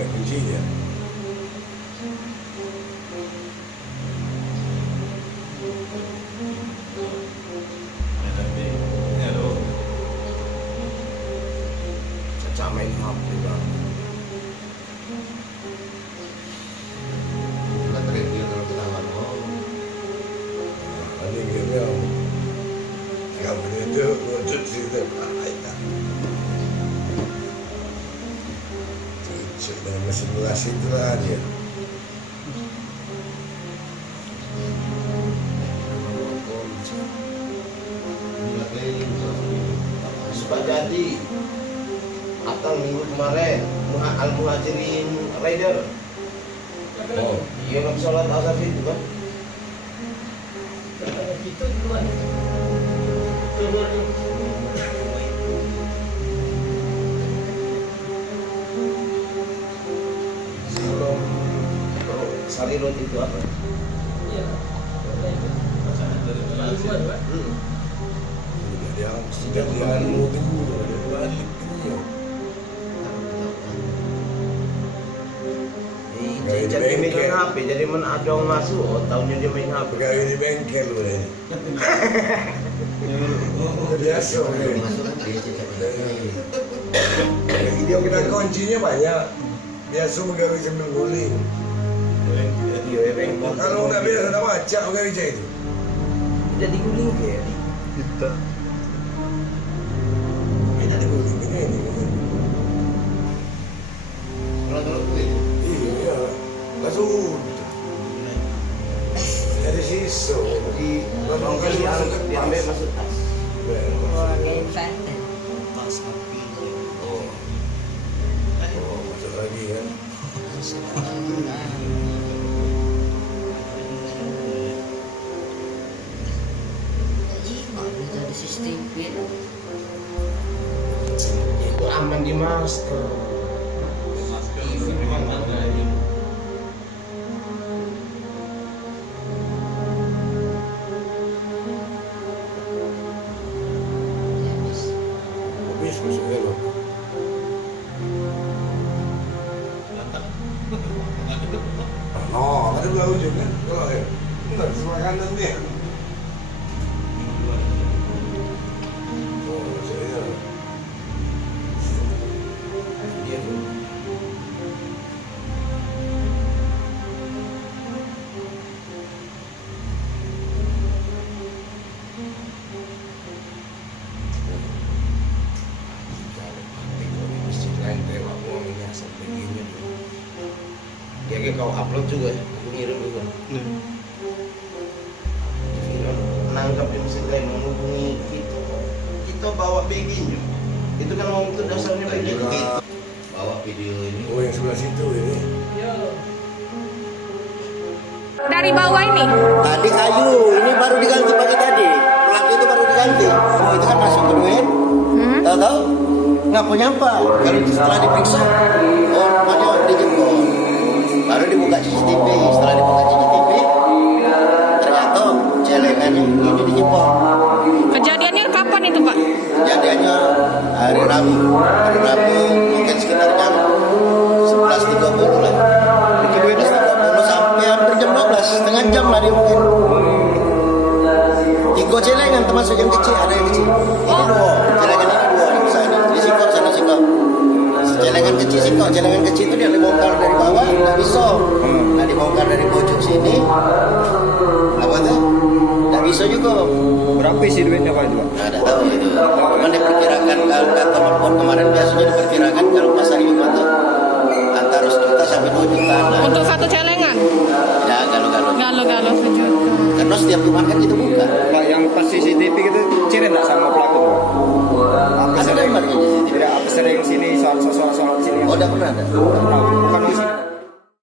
ambil kuncinya. Caca main HP bang. Kan review kalau ketahuan. Oh, Ini gamenya nggak boleh itu wujud situ. Cucuk dengan mesin gelas itulah dia. gila keliling. Sudah jadi atau minggu kemarin Al-Muhajirin Rider. Oh, Iya nggak sholat asar itu kan? Itu duluan. Kalau Sarirot itu apa? Iya. Duluan, Pak. dia sudah dianu tuh, ada balik tuh. Jadi megang HP, jadi mana ada orang masuk, oh tahunya dia main HP. Pegawai di bengkel loh ini. Udah biasa ini. Masuk kan dia cek Dia kena kuncinya banyak. Biasa pegawai sambil guling. Iya, ya bengkel. Kalau nggak biasa tak baca pegawai cek itu. Jadi guling ke? Ini ada guling ini. kalau gue Iya, langsung. Dari siso di Bang kali diambil masuk tas. Oh, masuk lagi kan. Ada CCTV. Itu aman di masker. Habis masuknya loh. No, ada belah ujung kan? Kalau ya, entar sebelah kanan dia. Oh, saya. Dia tuh. Kayak kau upload juga, aku ngirim juga. Viral nangkap di mesin lain menghubungi kita bawa BG-nya. Itu kan waktu itu dasarnya BG. bawa video ini. Oh, yang sebelah situ ini. Dari bawah ini. Tadi kayu, ini baru diganti pagi tadi. Pelat itu baru diganti. Oh itu kan masuk ke duit. Tahu-tahu nggak punya apa. Kalau setelah diperiksa, oh rupanya dijemput. Baru dibuka CCTV. Setelah dibuka CCTV, ternyata celengannya ini dijemput. Kejadiannya kapan itu, Pak? Kejadiannya hari Rabu. Hari Rabu mungkin sekitar jam 11.30 lah. 11.30 sampai hampir jam 12, setengah jam lah dia mungkin. 3 celengan termasuk yang kecil, ada yang kecil. Ini 2, celengan ini 2 yang besar ini. Jadi sikap sana sikap. Celengan kecil sikap, celengan kecil itu dia dibongkar dari bawah, nggak bisa. Nah dibongkar dari pojok sini. Apa tuh? Nggak bisa juga. Berapa isi duitnya Pak itu Pak? Nah, tidak tahu itu. Cuma diperkirakan kalau kata telepon kemarin biasanya diperkirakan kalau pasar Jumat itu antara 1 juta sampai 2 juta. Nah, Untuk satu celengan? ya kalau Galuh-galuh sejuta. karena setiap Jumat kan kita buka. Pak yang pas CCTV itu